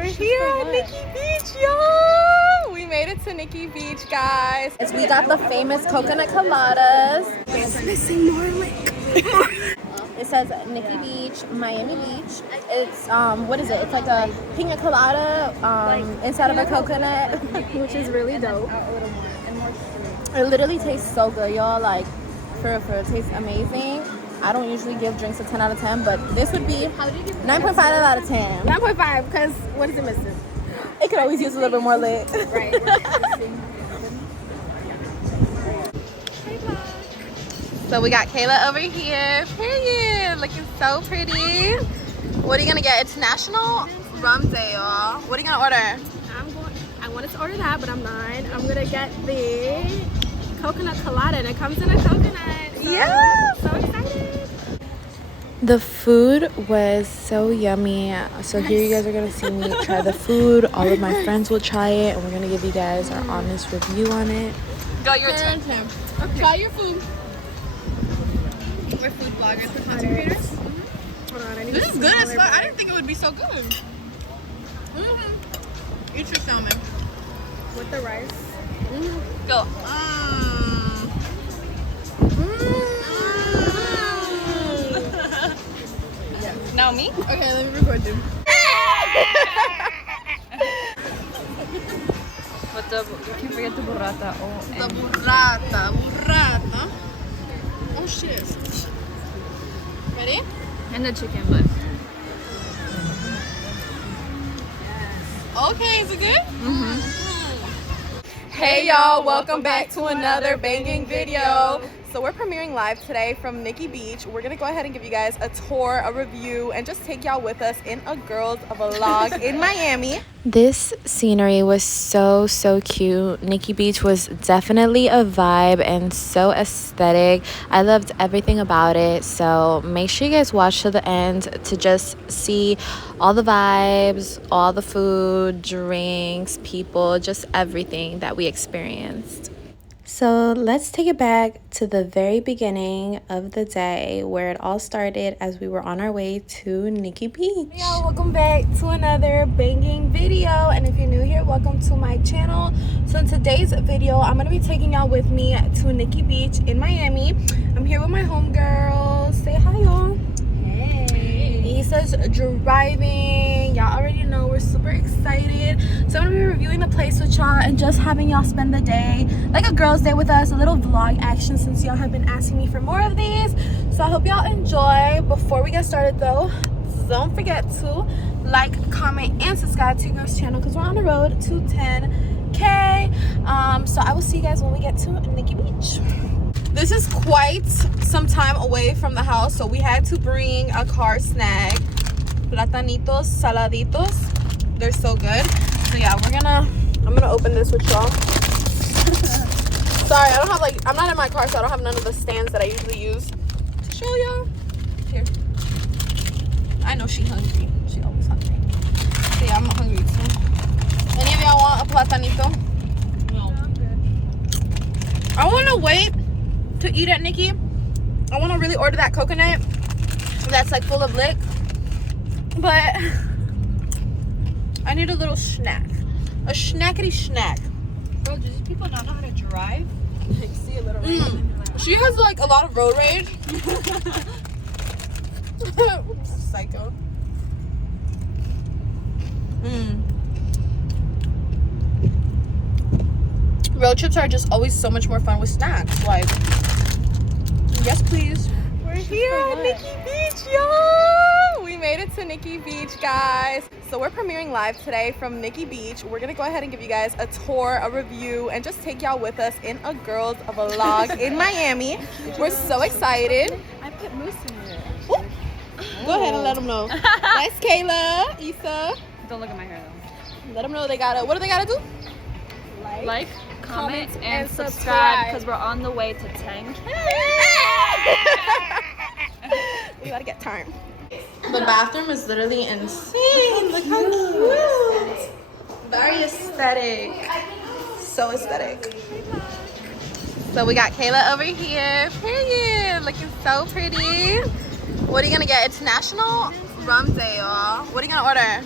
We're here at Nikki Beach, y'all. We made it to Nikki Beach, guys. We got the famous coconut coladas. It's missing more lake. It says Nikki Beach, Miami Beach. It's what is it? It's like a pina colada inside of a coconut, which is really dope. It literally tastes so good, y'all. Like for it tastes amazing. I don't usually give drinks a 10 out of 10, but this would be 9.5 out of 10. 9.5 because what is it missing? It could always use a little bit more lit. Right. So we got Kayla over here. Period. Looking so pretty. What are you gonna get? International rum day, y'all. What are you gonna order? I wanted to order that, but I'm not. I'm gonna get the coconut colada, and it comes in a coconut. So, yeah. So excited. The food was so yummy. So here you guys are gonna see me try the food. All of my friends will try it, and we're gonna give you guys our honest review on it. Go your turn. Okay. Try your food. We're food bloggers, we're content creators. Hold on, This is good as fuck. I didn't think it would be so good. Eat your salmon. With the rice. Go. Now me? Okay, let me record you. But you can't forget the burrata. The burrata. Oh shit. Ready? And the chicken, but Okay, is it good? Hey y'all, welcome back to another banging video. So we're premiering live today from Nikki Beach. We're gonna go ahead and give you guys a tour, a review, and just take y'all with us in a girls vlog in Miami. this scenery was so cute. Nikki Beach was definitely a vibe and so aesthetic. I loved everything about it. So make sure you guys watch to the end to just see all the vibes, all the food, drinks, people, just everything that we experienced. So let's take it back to the very beginning of the day where it all started as we were on our way to Nikki Beach. Hey y'all, welcome back to another banging video, and if you're new here, welcome to my channel. So in today's video, I'm gonna be taking y'all with me to Nikki Beach in Miami. I'm here with my homegirls. Say hi, y'all. Hey. Issa's driving. Y'all already know we're super excited. So I'm gonna be reviewing the place with y'all and just having y'all spend the day like a girls' day with us, a little vlog action since y'all have been asking me for more of these. So I hope y'all enjoy. Before we get started though, don't forget to like, comment, and subscribe to your girls' channel because we're on the road to 10K. So I will see you guys when we get to Nikki Beach. This is quite some time away from the house, so we had to bring a car snack. Platanitos saladitos. They're so good. So yeah, I'm gonna open this with y'all. Sorry, I don't have I'm not in my car, so I don't have none of the stands that I usually use to show y'all. Here. I know she's hungry. She always hungry. So yeah, I'm not hungry too. Any of y'all want a platanito? No. I wanna wait to eat at Nikki. I want to really order that coconut that's like full of lick, but I need a little snack, a snackety snack. Bro, do these people not know how to drive? See a little She has like a lot of road rage. Psycho. Road trips are just always so much more fun with snacks. Like, yes please. We're here at Nikki Beach, y'all. We made it to Nikki Beach, guys. So we're premiering live today from Nikki Beach. We're gonna go ahead and give you guys a tour, a review, and just take y'all with us in a girls vlog in Miami. We're so excited. I put mousse in it. Ooh. Go ahead and let them know. That's Kayla, Issa. Don't look at my hair though. Let them know they gotta, what do they gotta do? Like, comment, and subscribe because we're on the way to 10K. We gotta get time. The bathroom is literally insane. Look how cute. Very aesthetic. So aesthetic. So we got Kayla over here. Period. Looking so pretty. What are you gonna get? International rum day, y'all. What are you gonna order?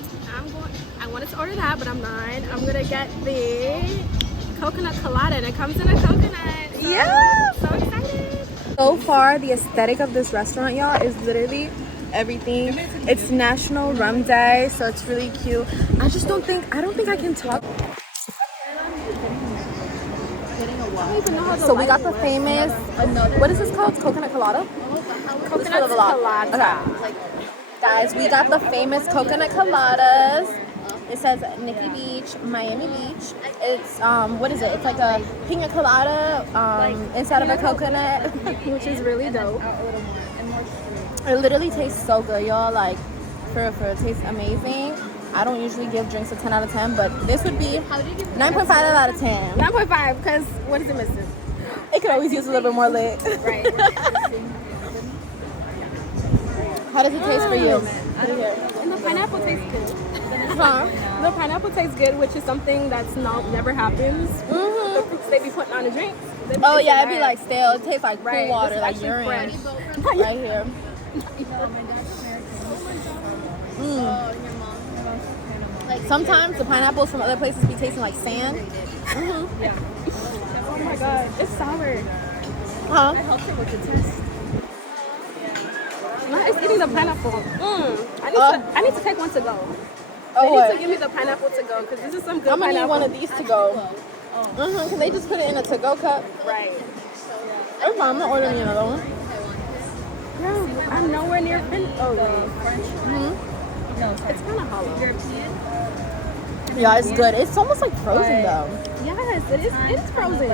I wanted to order that, but I'm not. I'm gonna get the coconut colada, and it comes in a coconut. So, yeah, so excited. So far, the aesthetic of this restaurant, y'all, is literally everything. It's National Rum Day, so it's really cute. I don't think I can talk. So we got the famous, what is this called? Coconut colada? Coconut colada. Okay. Guys, we got the famous coconut coladas. It says Nikki Beach, Miami Beach. It's what is it? It's like a pina colada inside of a coconut, Which is really dope. It literally tastes so good, y'all. Like, for it tastes amazing. I don't usually give drinks a 10 out of 10, but this would be 9.5 out of 10. 9.5, because what is it missing? It could always use a little bit more lit. Right. How does it taste for you? And the pineapple tastes good. Huh? The pineapple tastes good, which is something that's never happens. The fruits they be putting on the drinks. Oh yeah, it'd be like stale. It tastes like Right. cool water, This is like actually urine. fresh. Right here. Sometimes the pineapples from other places be tasting like sand. Oh my god, it's sour. Huh? It's eating the pineapple. I need to take one to go. Oh, They need what? to give me the pineapple to go, because this is some good I'm gonna need pineapple. one of these to go. Cause they just put it in a to-go cup. Right. I'm fine. I'm gonna order me another one. Yeah, I'm nowhere near finished. Oh, it's kind of hollow. Yeah, it's good. It's almost like frozen though. Yes, it is frozen.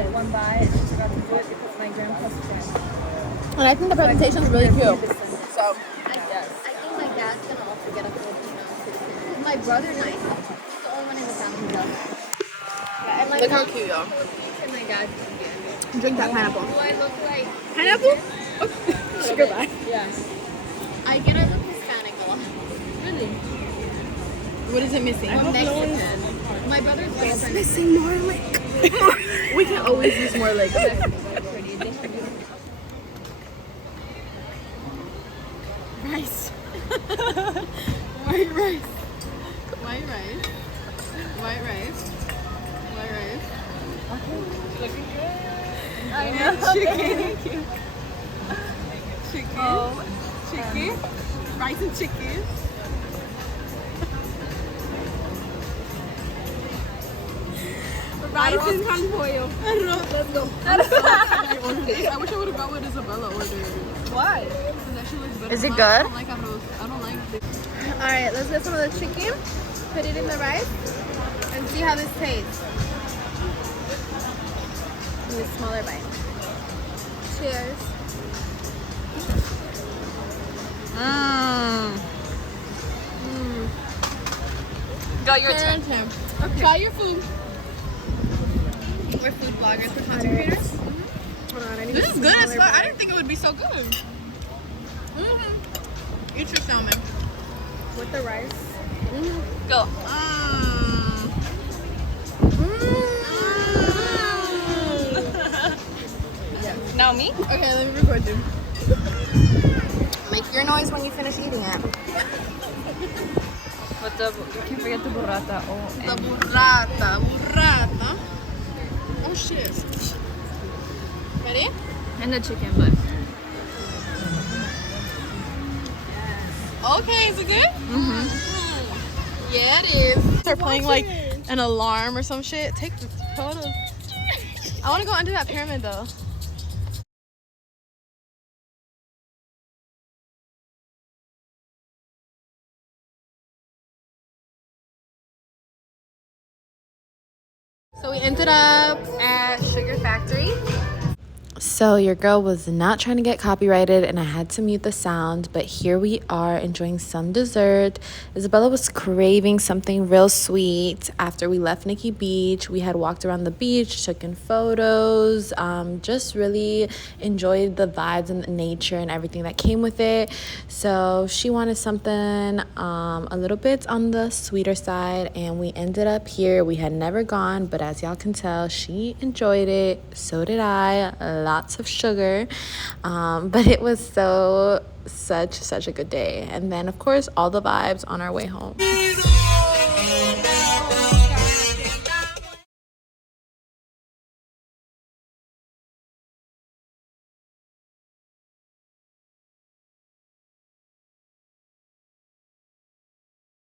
And I think the presentation is really cute. So, I think my dad's gonna also get a Filipino. My brother and I, he's the only one in the family who does. Yeah, and like look how cute, y'all. and my dad. Drink that pineapple. Do I look like? Pineapple? Goodbye. I get I look Hispanic a lot. Really? What is it missing? I'm Mexican. My brother's boyfriend. Missing more like. We can always use more like Rice. white rice. White rice. White rice. White rice. Looking good. I know. Chicken. Chicken. Rice and chicken. Rice and confoil. Let's go. I wish I would have got what Isabella ordered. Why? Because that shit looks better. Is it I good? don't like arroz. I don't like this. Alright, let's get some of the chicken, put it in the rice, and see how this tastes. In a smaller bite. Cheers. Go your turn. Okay. Try your food. We're food bloggers, we're content creators. Hold on, I need This a is good as smaller fuck. I bite. didn't think it would be so good. Eat your salmon. With the rice. Go. Now me? Okay, let me record you. Make your noise when you finish eating it. With the, you can't forget the burrata. The burrata. Oh shit. Ready? And the chicken, but. Okay, is it good? Yeah, it is. Start playing like an alarm or some shit. Take the photos. I want to go under that pyramid though. So we ended up at Sugar Factory. So your girl was not trying to get copyrighted and I had to mute the sound, but here we are enjoying some dessert. Isabella was craving something real sweet. After we left Nikki Beach, we had walked around the beach, taken photos, just really enjoyed the vibes and the nature and everything that came with it. So she wanted something a little bit on the sweeter side and we ended up here. We had never gone, but as y'all can tell, she enjoyed it. So did I. Lots of sugar, but it was such a good day. And then of course all the vibes on our way home.